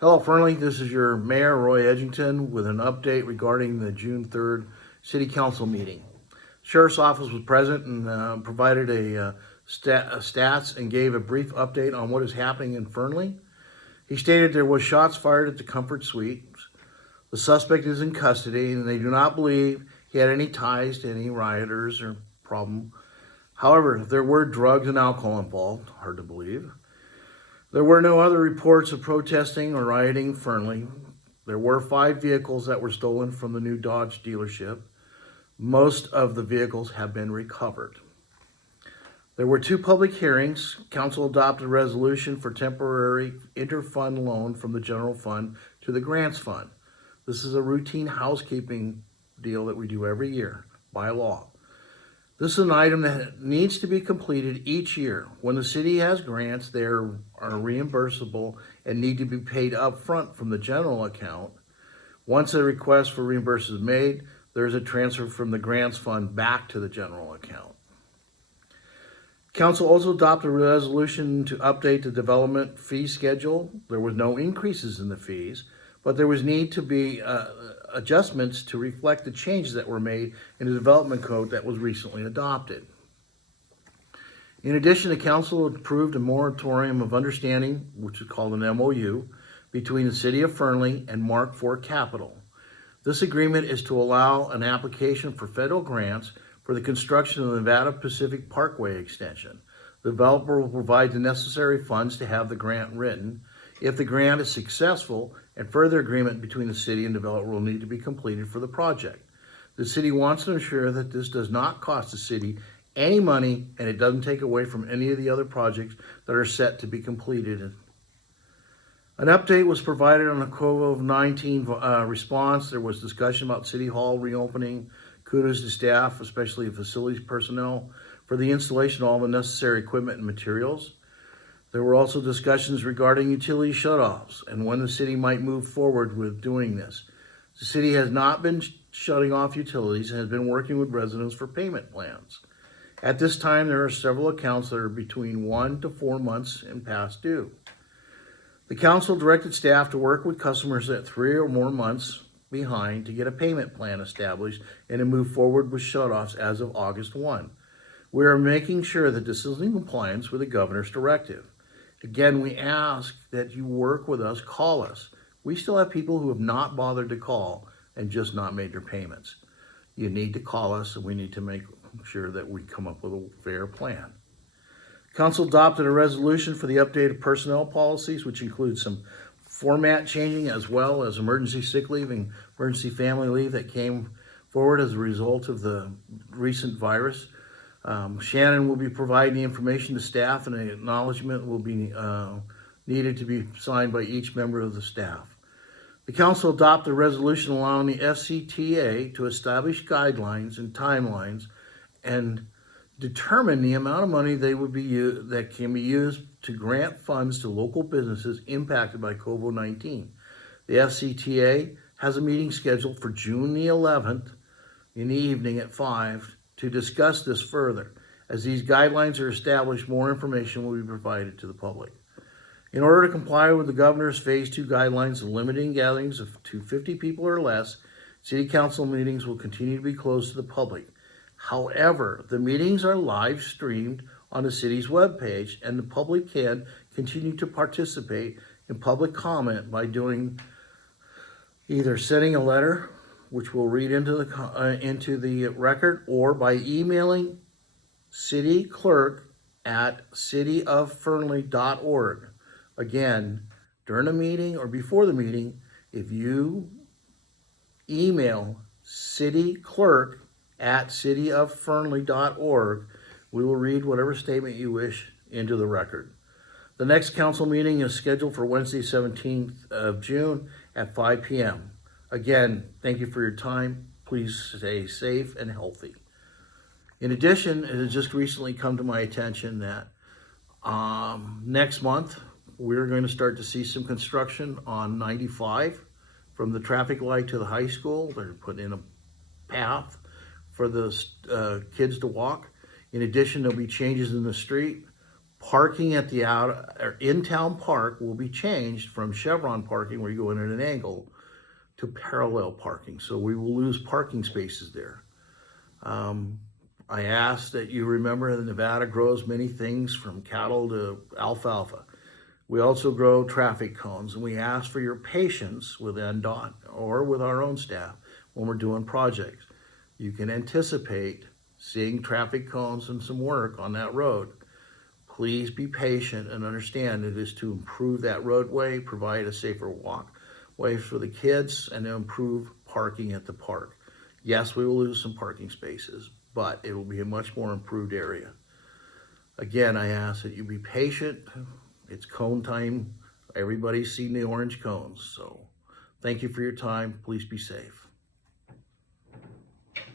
Hello, Fernley. This is your Mayor, Roy Edgington, with an update regarding the June 3rd City Council meeting. Sheriff's Office was present and provided stats and gave a brief update on what is happening in Fernley. He stated there was shots fired at the Comfort Suites. The suspect is in custody, and they do not believe he had any ties to any rioters or problem. However, there were drugs and alcohol involved. Hard to believe. There were no other reports of protesting or rioting in Fernley. There were 5 vehicles that were stolen from the new Dodge dealership. Most of the vehicles have been recovered. There were 2 public hearings. Council adopted a resolution for temporary inter-fund loan from the general fund to the grants fund. This is a routine housekeeping deal that we do every year by law. This is an item that needs to be completed each year. When the city has grants, they are reimbursable and need to be paid up front from the general account. Once a request for reimbursement is made, there is a transfer from the grants fund back to the general account. Council also adopted a resolution to update the development fee schedule. There was no increases in the fees, but there was need to be adjustments to reflect the changes that were made in the development code that was recently adopted. In addition, the council approved a moratorium of understanding, which is called an MOU, between the city of Fernley and Mark IV Capital. This agreement is to allow an application for federal grants for the construction of the Nevada Pacific Parkway extension. The developer will provide the necessary funds to have the grant written. If the grant is successful, and further agreement between the city and developer will need to be completed for the project. The city wants to ensure that this does not cost the city any money and it doesn't take away from any of the other projects that are set to be completed. An update was provided on the COVID-19 response. There was discussion about City Hall reopening. Kudos to staff, especially facilities personnel, for the installation of all the necessary equipment and materials. There were also discussions regarding utility shutoffs and when the city might move forward with doing this. The city has not been shutting off utilities and has been working with residents for payment plans. At this time, there are several accounts that are between 1 to 4 months in past due. The council directed staff to work with customers at 3 or more months behind to get a payment plan established and to move forward with shutoffs as of August 1. We are making sure that this is in compliance with the governor's directive. Again, we ask that you work with us, call us. We still have people who have not bothered to call and just not made their payments. You need to call us and we need to make sure that we come up with a fair plan. Council adopted a resolution for the updated personnel policies, which includes some format changing as well as emergency sick leave and emergency family leave that came forward as a result of the recent virus. Shannon will be providing the information to staff and an acknowledgement will be needed to be signed by each member of the staff. The council adopted a resolution allowing the FCTA to establish guidelines and timelines and determine the amount of money that can be used to grant funds to local businesses impacted by COVID-19. The FCTA has a meeting scheduled for June the 11th in the evening at 5 to discuss this further. As these guidelines are established, more information will be provided to the public. In order to comply with the governor's Phase 2 guidelines of limiting gatherings to 50 people or less, city council meetings will continue to be closed to the public. However, the meetings are live streamed on the city's webpage and the public can continue to participate in public comment by doing either sending a letter, which we'll read into the record, or by emailing cityclerk@cityoffernley.org. Again, during a meeting or before the meeting, if you email cityclerk@cityoffernley.org, we will read whatever statement you wish into the record. The next council meeting is scheduled for Wednesday, 17th of June at 5 p.m. Again, thank you for your time. Please stay safe and healthy. In addition, it has just recently come to my attention that next month, we're going to start to see some construction on 95 from the traffic light to the high school. They're putting in a path for the kids to walk. In addition, there'll be changes in the street. Parking at the in-town park will be changed from chevron parking, where you go in at an angle, to parallel parking. So we will lose parking spaces there. I ask that you remember that Nevada grows many things from cattle to alfalfa. We also grow traffic cones, and we ask for your patience with NDOT or with our own staff when we're doing projects. You can anticipate seeing traffic cones and some work on that road. Please be patient and understand it is to improve that roadway, provide a safer walkway for the kids, and to improve parking at the park. Yes, we will lose some parking spaces, but it will be a much more improved area. Again, I ask that you be patient. It's cone time. Everybody's seen the orange cones. So thank you for your time. Please be safe.